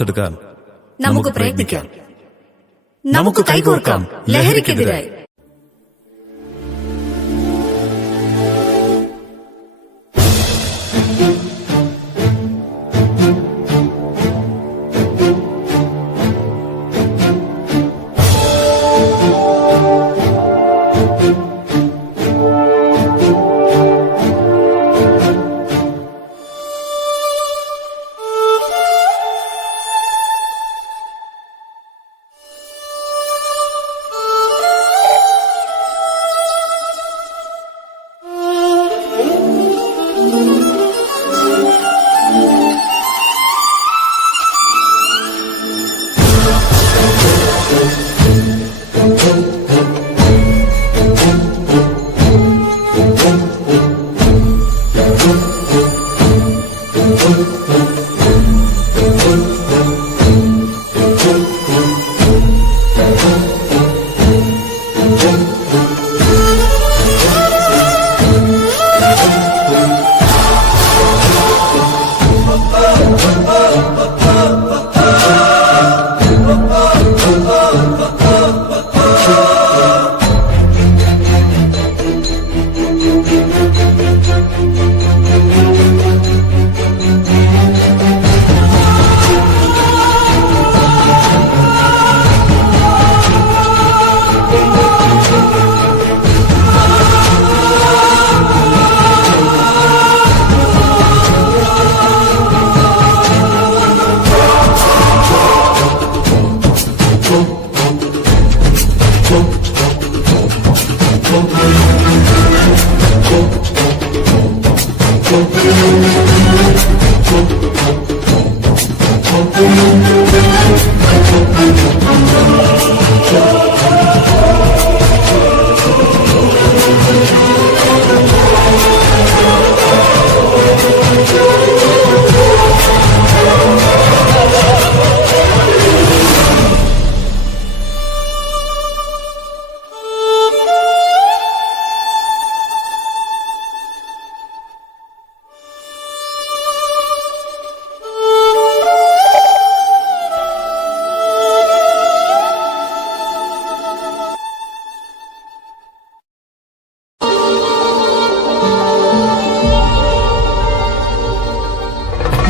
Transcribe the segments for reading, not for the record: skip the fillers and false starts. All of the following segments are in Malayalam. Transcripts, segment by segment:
വാർത്തെടുക്കാൻ നമുക്ക് പ്രയത്നിക്കാം. നമുക്ക് കൈകോർക്കാം ലഹരിക്കെതിരായി.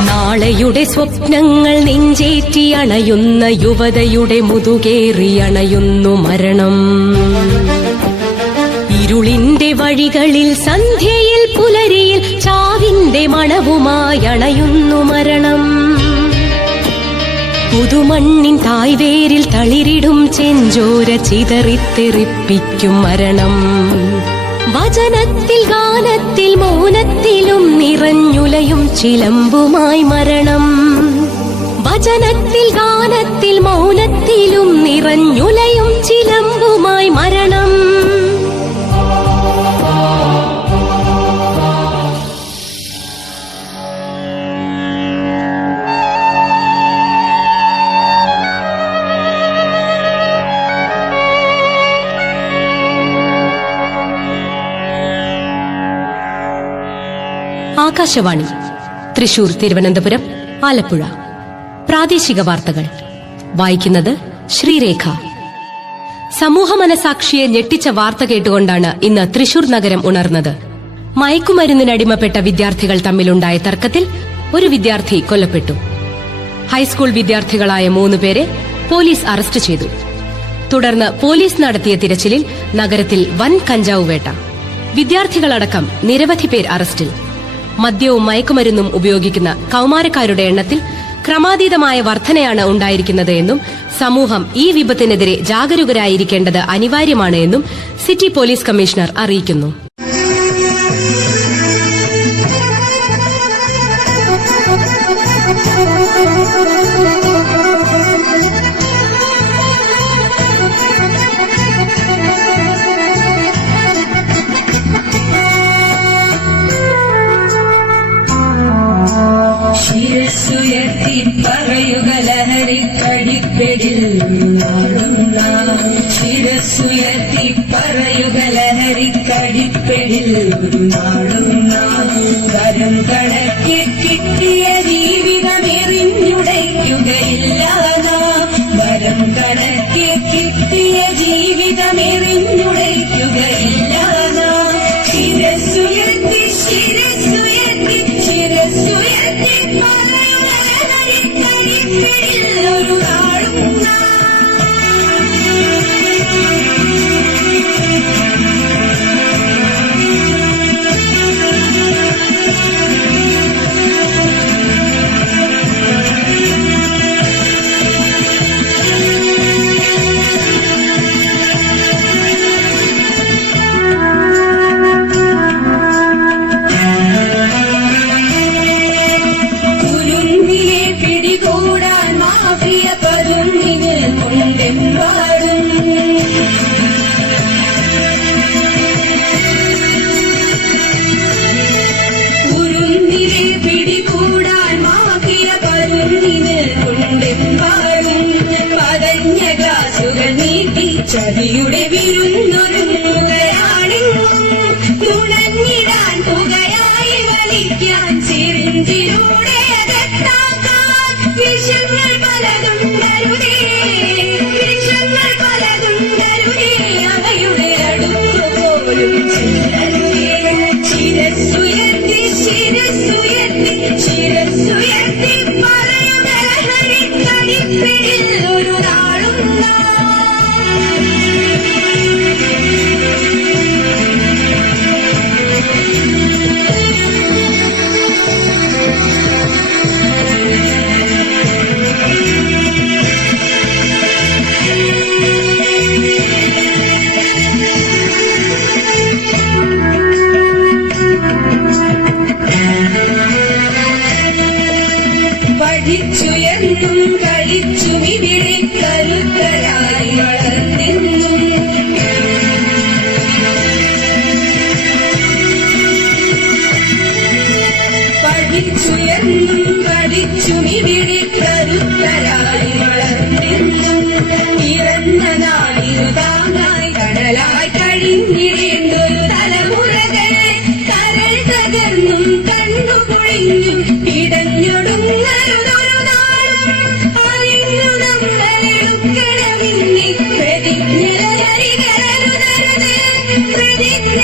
നാളെയുടെ സ്വപ്നങ്ങൾ നെഞ്ചേറ്റി അണയുന്ന യുവതയുടെ മുതുകേറി അണയുന്നു മരണം. ഇരുളിന്റെ വഴികളിൽ സന്ധ്യയിൽ പുലരിയിൽ ചാവിന്റെ മണവുമായി അണയുന്നു മരണം. പുതുമണ്ണിൻ തായ്വേരിൽ തളിരിടും ചെഞ്ചോര ചിതറിത്തെറിപ്പിക്കും മരണം. വചനത്തിൽ ഗാനത്തിൽ മൗനത്തിലും നിറഞ്ഞുലയും ചിലമ്പുമായി മരണം. വചനത്തിൽ ഗാനത്തിൽ മൗനത്തിലും നിറഞ്ഞുലയും ചിലമ്പുമായി മരണം. ആകാശവാണി തൃശൂർ, തിരുവനന്തപുരം, ആലപ്പുഴ. പ്രാദേശിക വാർത്തകൾ വായിക്കുന്നത് ശ്രീരേഖ. സമൂഹ മനസാക്ഷിയെ ഞെട്ടിച്ച വാർത്ത കേട്ടുകൊണ്ടാണ് ഇന്ന് തൃശൂർ നഗരം ഉണർന്നത്. മയക്കുമരുന്നിനടിമപ്പെട്ട വിദ്യാർത്ഥികൾ തമ്മിലുണ്ടായ തർക്കത്തിൽ ഒരു വിദ്യാർത്ഥി കൊല്ലപ്പെട്ടു. ഹൈസ്കൂൾ വിദ്യാർത്ഥികളായ 3 പേരെ പോലീസ് അറസ്റ്റ് ചെയ്തു. തുടർന്ന് പോലീസ് നടത്തിയ തിരച്ചിലിൽ നഗരത്തിൽ വൻ കഞ്ചാവ് വേട്ട. വിദ്യാർത്ഥികളടക്കം നിരവധി പേർ അറസ്റ്റിൽ. മദ്യവും മയക്കുമരുന്നും ഉപയോഗിക്കുന്ന കൌമാരക്കാരുടെ എണ്ണത്തിൽ ക്രമാതീതമായ വർധനയാണ് ഉണ്ടായിരിക്കുന്നത് എന്നും സമൂഹം ഈ വിപത്തിനെതിരെ ജാഗരൂകരായിരിക്കേണ്ടത് അനിവാര്യമാണ് എന്നും സിറ്റി പോലീസ് കമ്മീഷണർ അറിയിക്കുന്നു. ശിരസ്സുയർത്തി പറയുക ലഹരിക്കടിപ്പിടിൽ ശിരസ്സുയർത്തി പറയുക ലഹരിക്കടിപ്പിടിൽ ഒരു നാളും വരം കണക്കി കിട്ടിയ ജീവിതമെറിഞ്ഞുടയ്ക്കുകയില്ല. കടിപ്പിടിൽ ഒരു നാളും ചതിയുടെ വിരുന്നൊരുങ്ങുകയാണെന്നും തുണഞ്ഞിടാൻ പുകയായി വലിക്കാൻ സിറിഞ്ചിലൂടെ അകത്താക്കാൻ വിഷങ്ങൾ പലതുണ്ടരുതേ വിഷങ്ങൾ പലതുണ്ടരുതേ അവയുടെ അടുത്തുപോലും ചിലരുതേ ശിരസ്സുയർത്തി ശിരസ്സുയർത്തി ശിരസ്സുയർത്തി പറയുക ലഹരിക്കടിപ്പിടിൽ ഒരു നാളും പഠിച്ചുയർന്നും കളിച്ചും ഇവിടെ കരുത്തരായി വളർന്നെന്നും പഠിച്ചുയർന്നും കളിച്ചും ഇവിടെ കരുത്തരായി വളർന്നെന്നും പിറന്ന നാടിനു താങ്ങായി കടലായി കഴിഞ്ഞിടേണ്ടൊരു തലമുറകളെ കരൾ തകർന്നും കണ്ടുപൊളിഞ്ഞും പിടഞ്ഞൊടുങ്ങരുതൊരു നാളും അറിഞ്ഞു നമ്മളെടുക്കണമെന്നി പ്രതിജ്ഞ ലഹരികരുതരുത് പ്രതിജ്ഞ